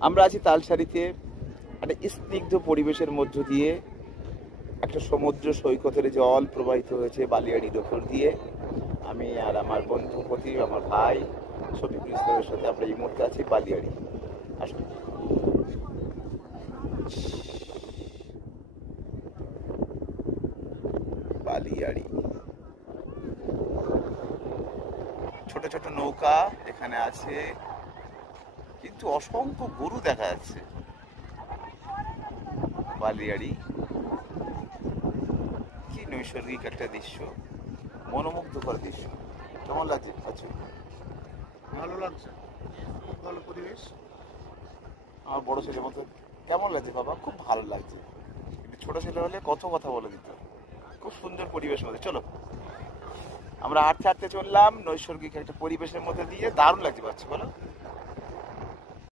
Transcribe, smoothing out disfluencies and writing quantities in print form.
আমরা আছি তালসারিতে, একটা স্নিগ্ধ পরিবেশের মধ্য দিয়ে একটা সমুদ্র সৈকতের জল প্রবাহিত হয়েছে বালিয়াড়ির ওপর দিয়ে। আমি আর আমার বন্ধু প্রতি আমার ভাই শফিকুল ইসলামের সাথে আমরা এই মুহূর্তে আছি বালিয়াড়ি। আসুন। বালিয়াড়ি, ছোট ছোট নৌকা এখানে আছে, কিন্তু অসংখ্য গরু দেখা যাচ্ছে। বালিয়াড়ি কি নৈসর্গিক একটা দৃশ্য, মনোমুগ্ধকর দৃশ্য। কেমন লাগছে? আচ্ছা, ভালো লাগছে, খুব ভালো পরিবেশ। আমার বড় ছেলের মতো। কেমন লাগছে বাবা? খুব ভালো লাগছে। কিন্তু ছোট ছেলে হলে কত কথা বলে দিত। খুব সুন্দর পরিবেশ মধ্যে। চলো, আমরা হাঁটতে হাঁটতে চললাম নৈসর্গিক একটা পরিবেশের মধ্যে দিয়ে। দারুণ লাগছে, পাচ্ছি বলো।